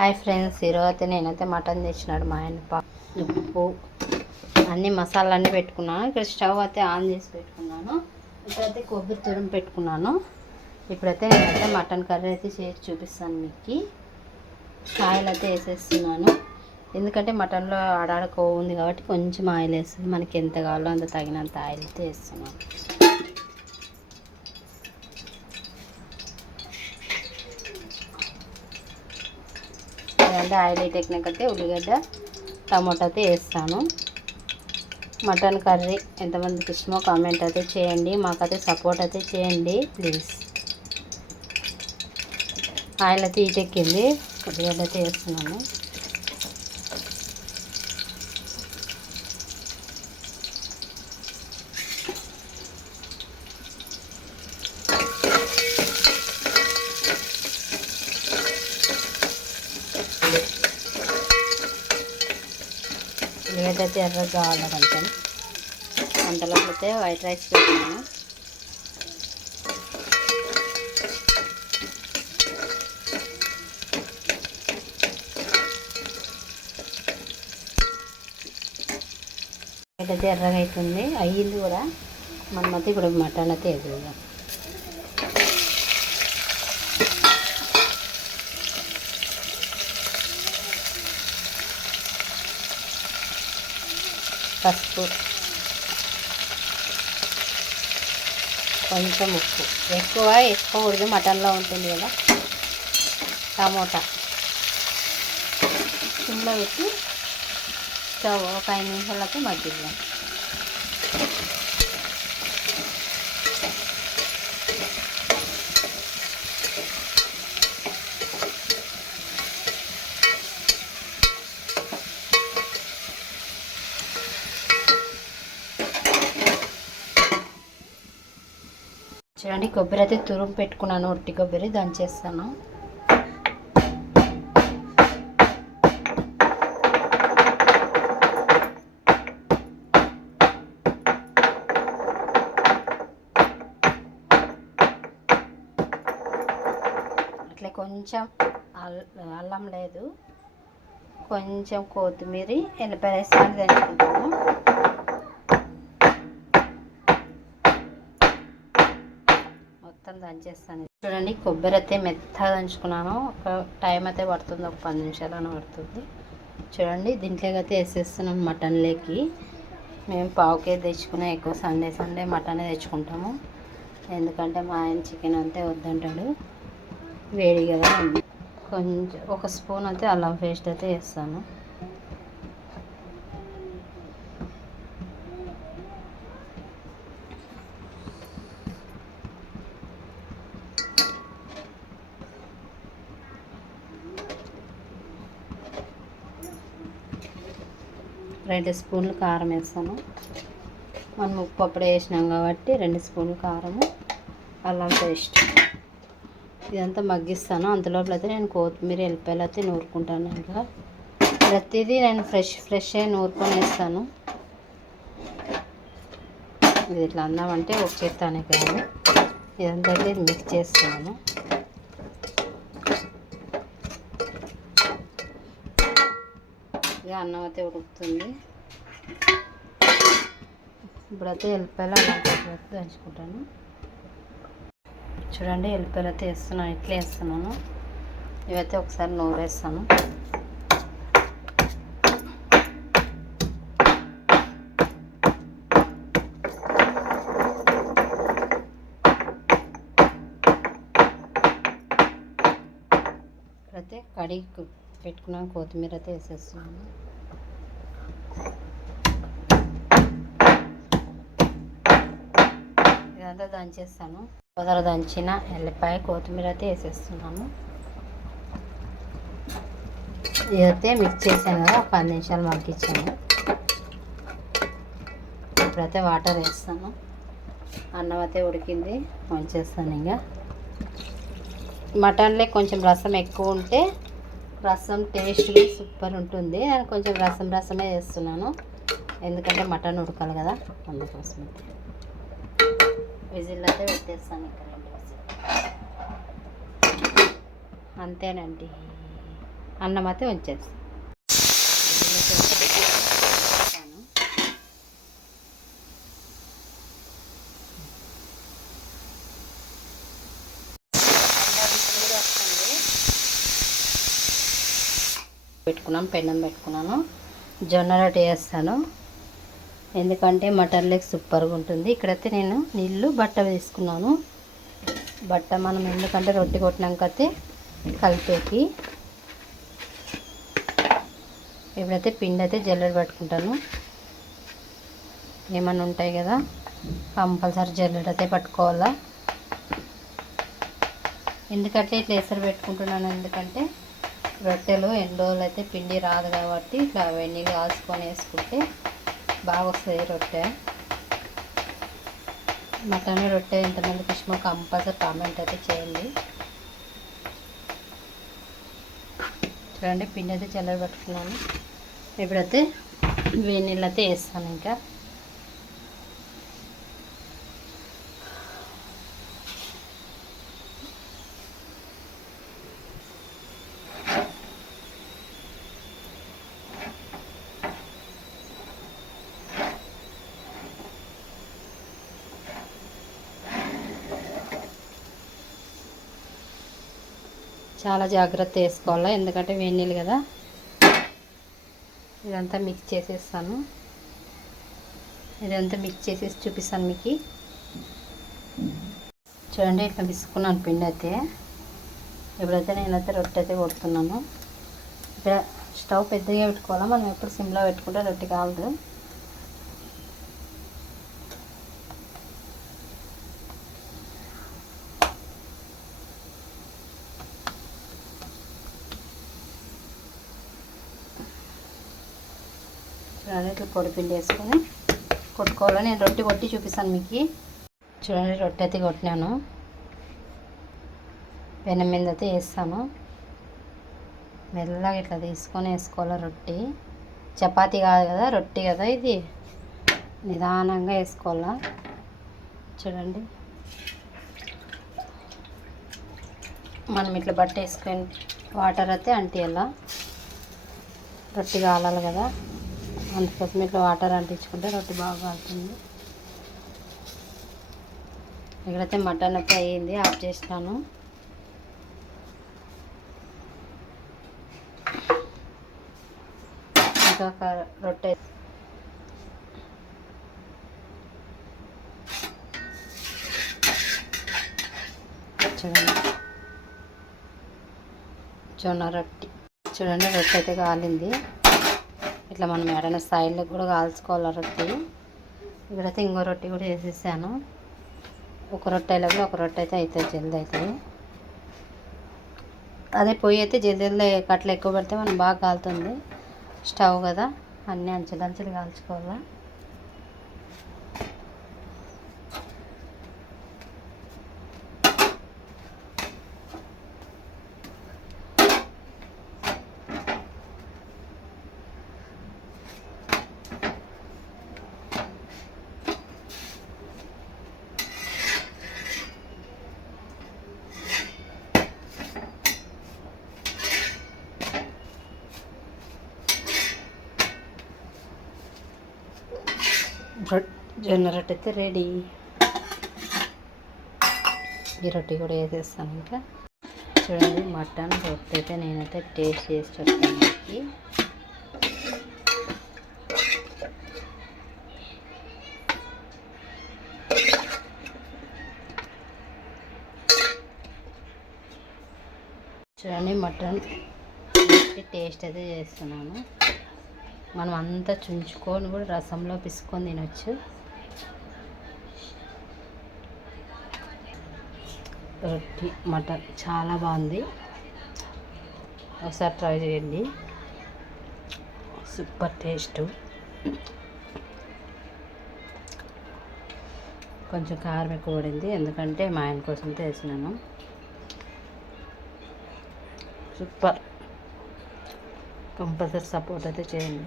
Hi friends, ఈరోజైతే నేనైతే mutton తెచ్చినాడు మా ఆయన. ఉప్పు అన్ని మసాలాలన్నీ పెట్టుకున్నాను. ఇక్కడ స్టవ్ అయితే ఆన్ చేసి పెట్టుకున్నాను. ఇప్పుడైతే కొబ్బరి తురుము పెట్టుకున్నాను. ఇప్పుడైతే నేనైతే మటన్ కర్రీ అయితే చేసి చూపిస్తాను మీకు. ఆయిల్ అయితే వేసేస్తున్నాను. ఎందుకంటే మటన్లో ఆడాడ కొవ్వు ఉంది కాబట్టి కొంచెం ఆయిల్ వేస్తుంది. మనకి ఎంత కావాలో అంత తగినంత ఆయిల్ అయితే వేస్తున్నాను. ఆయిల్ ఎక్కినాకైతే ఉల్లిగడ్డ టమాటా అయితే వేస్తాను. మటన్ కర్రీ ఎంతమందికి ఇష్టమో కామెంట్ అయితే చేయండి. మాకైతే సపోర్ట్ అయితే చేయండి ప్లీజ్. ఆయిల్ అయితే ఎక్కింది. ఉల్లిగడ్డ అయితే వేస్తున్నాను. ఉల్లిగడ్డ అయితే ఎర్రగా కావాలి కొంచెం. వంటలోకి అయితే వైట్ రైస్ పెట్టినాను. అయితే ఎర్రగా అవుతుంది, అయ్యింది కూడా. మనమైతే ఇప్పుడు మటన్ అయితే వేద్దాం. పసుపు, కొంచెం ఉప్పు. ఎక్కువ వేసుకోకూడదు, మటన్లో ఉంటుంది కదా. టమోటా సిమ్లో పెట్టి స్టవ్ ఒక 5 నిమిషాలకి మగ్గిద్దాం. చూడండి, కొబ్బరి అయితే తురుము పెట్టుకున్నాను. ఒట్టి కొబ్బరి దంచేస్తాను. అట్లా కొంచెం అల్లం లేదు, కొంచెం కొత్తిమీర, ఎల్లిపాయ వేస్తాను, దంచుకుంటాను. మొత్తం దంచేస్తాను. చూడండి, కొబ్బరి అయితే మెత్తగా దంచుకున్నాను. ఒక టైం అయితే పడుతుంది, ఒక 10 నిమిషాలను పడుతుంది. చూడండి, దీంట్లోకి అయితే వేసేస్తున్నాను మటన్లోకి. మేము పావుకేజీ తెచ్చుకునే, ఎక్కువ సండే మటనే తెచ్చుకుంటాము. ఎందుకంటే మా ఆయన చికెన్ అంతే వద్దంటాడు, వేడి కదా. కొంచెం ఒక స్పూన్ అయితే అల్లం పేస్ట్ అయితే వేస్తాను. రెండు స్పూన్లు కారం వేస్తాను. మనం ఉప్పు అప్పుడే వేసినాం కాబట్టి 2 స్పూన్లు కారము, అల్లం పేస్ట్. ఇదంతా మగ్గిస్తాను. అంతలోపల అయితే నేను కొత్తిమీర, ఎల్లిపాయలు అయితే నూరుకుంటాను. ఇంకా ప్రతిదీ నేను ఫ్రెష్ నూరుకొని వేస్తాను. ఇది ఇట్లా అన్నామంటే ఒక చేత్తానే కాదు, ఇదంతా అయితే మిక్స్ చేస్తున్నాను. అన్నం అయితే ఉడుకుతుంది. ఇప్పుడైతే ఎల్లిపాయలు అల్లం దంచుకుంటాను. చూడండి, ఎల్లిపాయలు అయితే వేస్తున్నాను. ఇట్లా వేస్తున్నాను. ఇవైతే ఒకసారి నూరేస్తాను. ఇప్పుడైతే కడిగి పెట్టుకున్నాను. కొత్తిమీర అయితే వేసేస్తున్నాను. ఇదంతా దంచేస్తాను. దంచిన ఎల్లిపాయ, కొత్తిమీర అయితే వేసేస్తున్నాను. ఇదైతే మిక్స్ చేసాను కదా, ఒక 10 నిమిషాలు మగ్గించాను. ఇప్పుడైతే వాటర్ వేస్తాను. అన్నం అయితే ఉడికింది, వంచేస్తాను. ఇంకా మటన్లో కొంచెం రసం ఎక్కువ ఉంటే రసం టేస్ట్గా సూపర్ ఉంటుంది. నేను కొంచెం రసమే చేస్తున్నాను, ఎందుకంటే మటన్ ఉడకాలి కదా, అందుకోసం. విజిల్ అయితే పెట్టేస్తాను. ఇక్కడ 2 విజిల్ అంతేనండి. అన్నం అయితే ఉంచేస్తాను. పెన్నం పెట్టుకున్నాను. జొన్న రొట్టె చేస్తాను, ఎందుకంటే మటన్ లెగ్ సూపర్గా ఉంటుంది. ఇక్కడైతే నేను నీళ్ళు బట్ట వేసుకున్నాను. బట్ట మనం ఎందుకంటే రొట్టె కొట్టినాకైతే కలిపేకి. ఇప్పుడైతే పిండి అయితే జల్లెడ పట్టుకుంటాను. ఏమన్నా ఉంటాయి కదా, కంపల్సరీ జల్లెడ అయితే పట్టుకోవాలా. ఎందుకంటే ఇట్లా ఎసరు పెట్టుకుంటున్నాను, ఎందుకంటే రొట్టెలు ఎన్ని రోజులు అయితే పిండి రాదు కాబట్టి ఇట్లా వెన్నీళ్ళు కాల్చుకొని వేసుకుంటే బాగా వస్తుంది రొట్టె. మటన్ రొట్టె ఎంతమందికి ఇష్టమో కంపల్సరీ కామెంట్ అయితే చేయండి. చూడండి పిండి అయితే చల్లర పట్టుకున్నాను. ఇప్పుడైతే వేడి నీళ్ళు అయితే వేస్తాను. ఇంకా చాలా జాగ్రత్త వేసుకోవాలి, ఎందుకంటే వేడి నీళ్ళు కదా. ఇదంతా మిక్స్ చేసేస్తాను. ఇదంతా మిక్స్ చేసేసి చూపిస్తాను మీకు. చూడండి ఇట్లా విసుకున్నాను పిండి అయితే. ఇప్పుడైతే నేనైతే రొట్టె అయితే కొడుతున్నాను. ఇక్కడ స్టవ్ పెద్దగా పెట్టుకోవాలా, మనం ఎప్పుడు సిమ్లో పెట్టుకుంటే రొట్టె కావద్దు. చూడండి ఇట్లా పొడి పిండి వేసుకొని కొట్టుకోవాలి. నేను రొట్టె కొట్టి చూపిస్తాను మీకు. చూడండి రొట్టె అయితే కొట్టినాను. పెనం మీద అయితే వేస్తాను. మెల్లగా ఇట్లా తీసుకొని వేసుకోవాలి రొట్టె. చపాతీ కాదు కదా, రొట్టె కదా ఇది, నిదానంగా వేసుకోవాలా. చూడండి మనం ఇట్లా బట్ట వేసుకొని వాటర్ అయితే అంటియాల, రొట్టె కాలాలి కదా, అందుకోసం ఇట్లా వాటర్ అంటించుకుంటే రొట్టె బాగా కాలుతుంది. ఇక్కడైతే మటన్ అయితే అయ్యింది, ఆఫ్ చేసినాను. ఇంకా రొట్టె చూడండి, జొన్న రొట్టె. చూడండి రొట్టె అయితే కాలింది. ఇట్లా మనం ఏడైనా స్థాయిలో కూడా కాల్చుకోవాలి రొట్టె. ఇక్కడైతే ఇంకో రొట్టె కూడా వేసేసాను. ఒక రొట్టెలో కూడా ఒక రొట్టె అయితే అవుతుంది, జల్దీ అవుతుంది. అదే పొయ్యి అయితే జల్దీ కట్టలు ఎక్కువ పెడితే మనం బాగా కాలుతుంది. స్టవ్ కదా, అన్నీ అంచెలు అంచెలు కాల్చుకోవాలా. జొన్న రొట్టె అయితే రెడీ. ఈ రొట్టె కూడా వేసేస్తాను. ఇంకా చూడండి మటన్ రొట్టె అయితే నేనైతే టేస్ట్ చేసి చెప్తాను మీకు. చూడండి మటన్ టేస్ట్ అయితే చేస్తున్నాను. మనం అంతా చుంచుకొని కూడా రసంలో పిసుకొని తినొచ్చు. రొట్టి మటన్ చాలా బాగుంది, ఒకసారి ట్రై చేయండి. Super taste. కొంచెం కారం ఎక్కువ పడింది, ఎందుకంటే మా ఆయన కోసం వేసినాను. సూపర్, కంపల్సరీ సపోర్ట్ అయితే చేయండి.